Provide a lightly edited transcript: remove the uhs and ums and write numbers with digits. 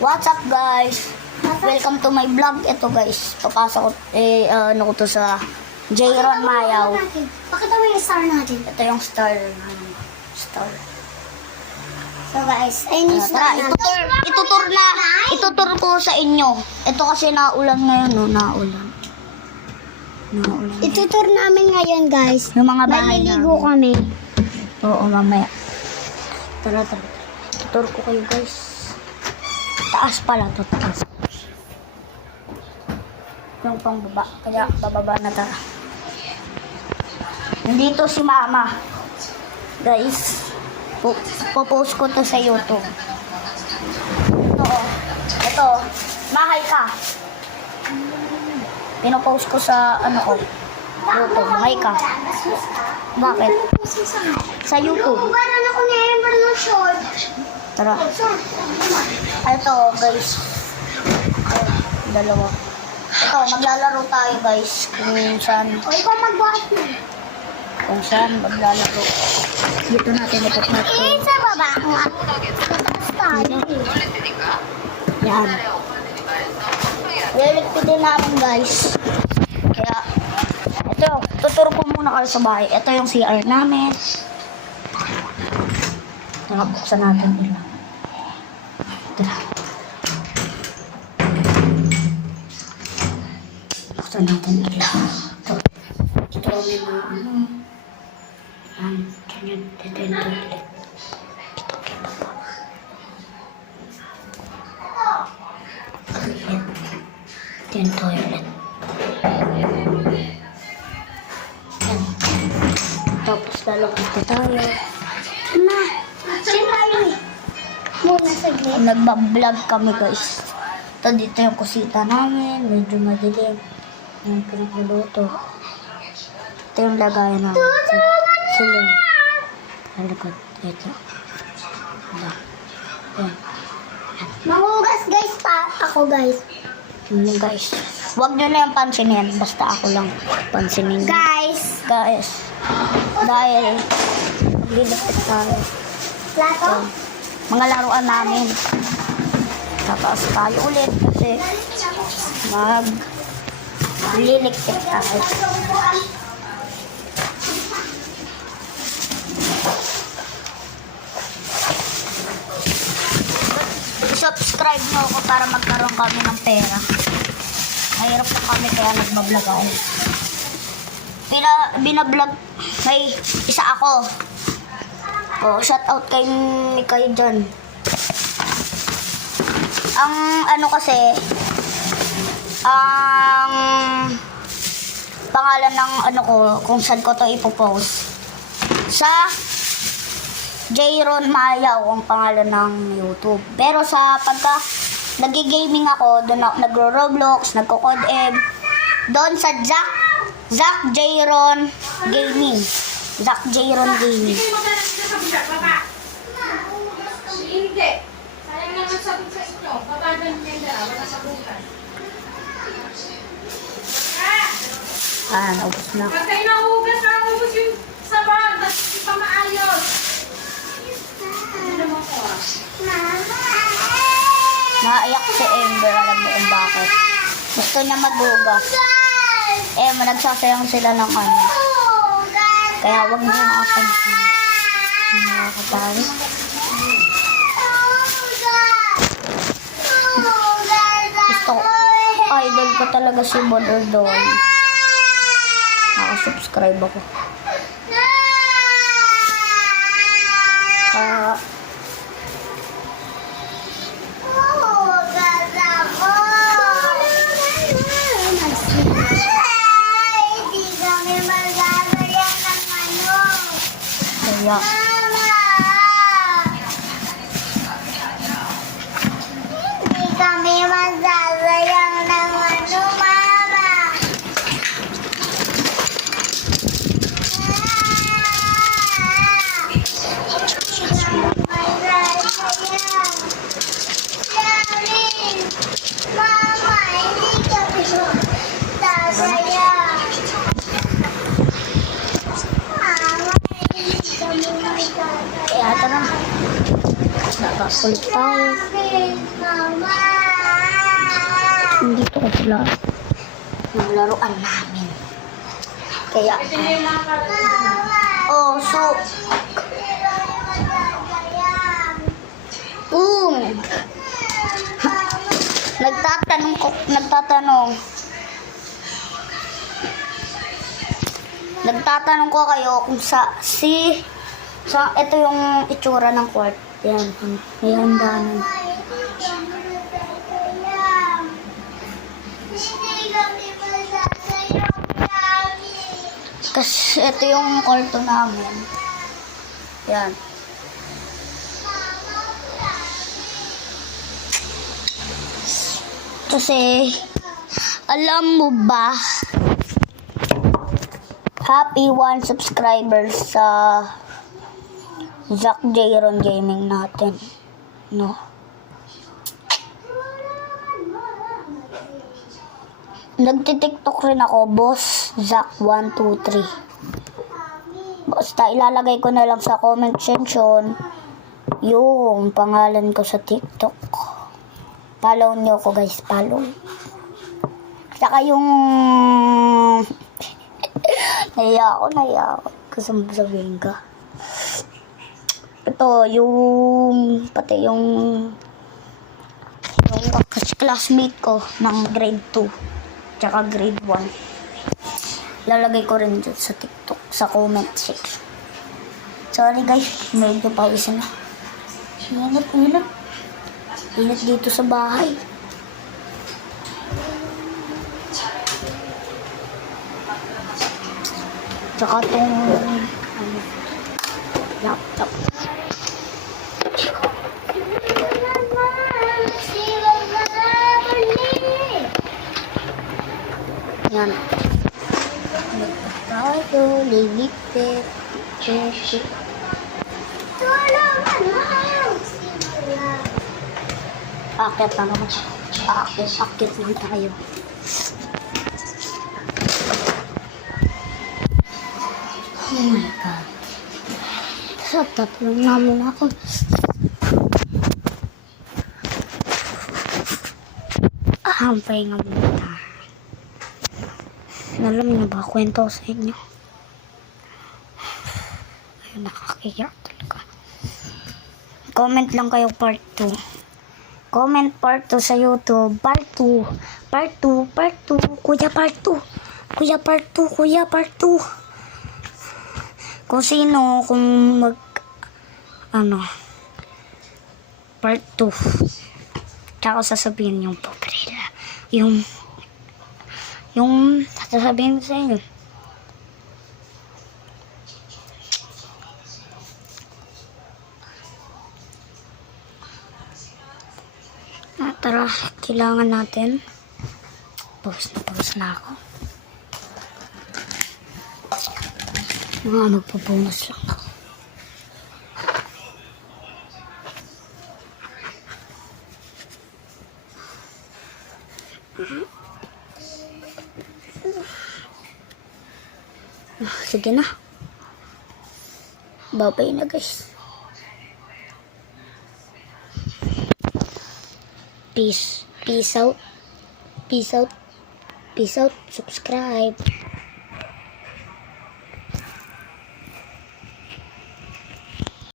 What's up guys? Welcome to my vlog. Ito guys, papasok ko, ano ko to sa Jayron Mayaw. Pakita mo yung star natin. Ito yung star. So guys, ayun yung star natin. Itutur ko sa inyo. Ito kasi naulan ngayon, no? Naulan. Itutur namin ngayon guys. Yung mga bahay Maliligo namin. kami. Oo, mamaya. Tara. Tutur ko kayo guys. Taas pala to, taas. Yung pang baba, kaya bababa na tara. Nandito si mama. Guys, popost ko to sa YouTube. Ito, mahay ka. Pinopost ko sa ano ko, YouTube, mahay ka. Bakit? Sa YouTube. Parang ako na ng short. Tara. Ito guys. Dalawa. Ito, maglalaro tayo guys. Kung saan. O ikaw magbuhat mo. Kung saan maglalaro. Dito natin ipot natin. Sa baba. Tayo. Yan. Liligpit din namin guys. Kaya, ito, tuturo ko muna kayo sa bahay. Ito yung CR namin. Nakabuksan natin ilang. Tara. Buksan natin ilang. Ito. Ito may mga ano. Yan. Ganyan. Ito yung toilet. Kita pa. Toilet. Ito yung toilet. Yan. Tapos lalabas na tayo. Ma, sinabi. Muna saglit. Nagbablog kami guys. Ito dito yung kusita namin. Medyo madilim. Yung pinagluluto. Ito yung lagayan namin. Sila. Halagod. Ito. Yan. Mahugas guys pa. Ako guys. Yun guys. Huwag nyo na yung pansinin. Basta ako lang pansinin. Guys. Dahil maglilipit tayo. Plato. Mga laruan namin. Tapos tayo ulit kasi magliligpit tayo. Subscribe nyo ako para magkaroon kami ng pera. Mahirap na kami kaya nagbablog ako. Binablog, may isa ako. Oh, shout out kayo dyan. Ang ano kasi, ang pangalan ng ano ko, kung saan ko to ipopost. Sa Jayron Mayaw ang pangalan ng YouTube. Pero sa pagka nag-gaming ako, doon ako nagro-Roblox, nagko-COD-M, doon sa Zack Jayron Gaming. Zack Jayron Gaming. Hindi. Sayang naman sagot sa inyo. Babagan niyo yung dalawa na sagutan. Naubos na. Pag kayo nahugas, naubos yung sabon. Tapos hindi pa maayos. Ano naman ko ah? Naiyak si Ember, alam mo kung bakit. Gusto niya madugas. Nagsasayang sila ng ano. Kaya wag niyo nakapansin. Nakakapari. Gusto ko. Idol ko talaga si Bodordon. Nakasubscribe ako. Kaya Hindi kami masasayang ng ano, mama. Mama, hindi kami masasayang. Mama, hindi kami masasayang. Kaya tara. Nakakulit tayo. Mama. ko sila yung laruan namin. Kaya, Ito yung mga kalat. oh, so, nagtatanong ko kayo kung ito yung itsura ng court. Yan, may handanan. Kasi ito yung kwarto namin. Yan. Kasi, alam mo ba, happy 1 subscribers sa Zack Jayron Gaming natin. No? Nagtitiktok rin ako, Boss Zack 123. Basta ilalagay ko na lang sa comment section yung pangalan ko sa TikTok. Follow niyo ako guys, follow. Saka yung naiya ako. Kasi sabihin ka. Ito, pati yung classmate ko ng grade 2 tsaka grade 1. Lalagay ko rin dyan sa TikTok, sa comment section. Sorry guys, medyo pawisan na. Init dito sa bahay. Tsaka itong laptop. Yan. Tayo, lilipit. Akit lang naman. Akit lang tayo. Oh my God. Sa tatlong namin ako. Hampay nga muna. Alam niyo ba, kwento ko sa inyo. Ayun, nakakakiya talaga. Comment lang kayo part 2. Comment part 2 sa YouTube. Part 2. Part 2. Part 2. Kuya part 2. Kuya part 2. Kuya part 2. Kung sino, kung part 2. Tsaka sasabihin yung pobrela. Yung sasabihin ko sa inyo. Tara, kailangan natin. Pause na ako. Magpabonus lang ako. Sige na. Bye-bye na guys. Peace out. Subscribe.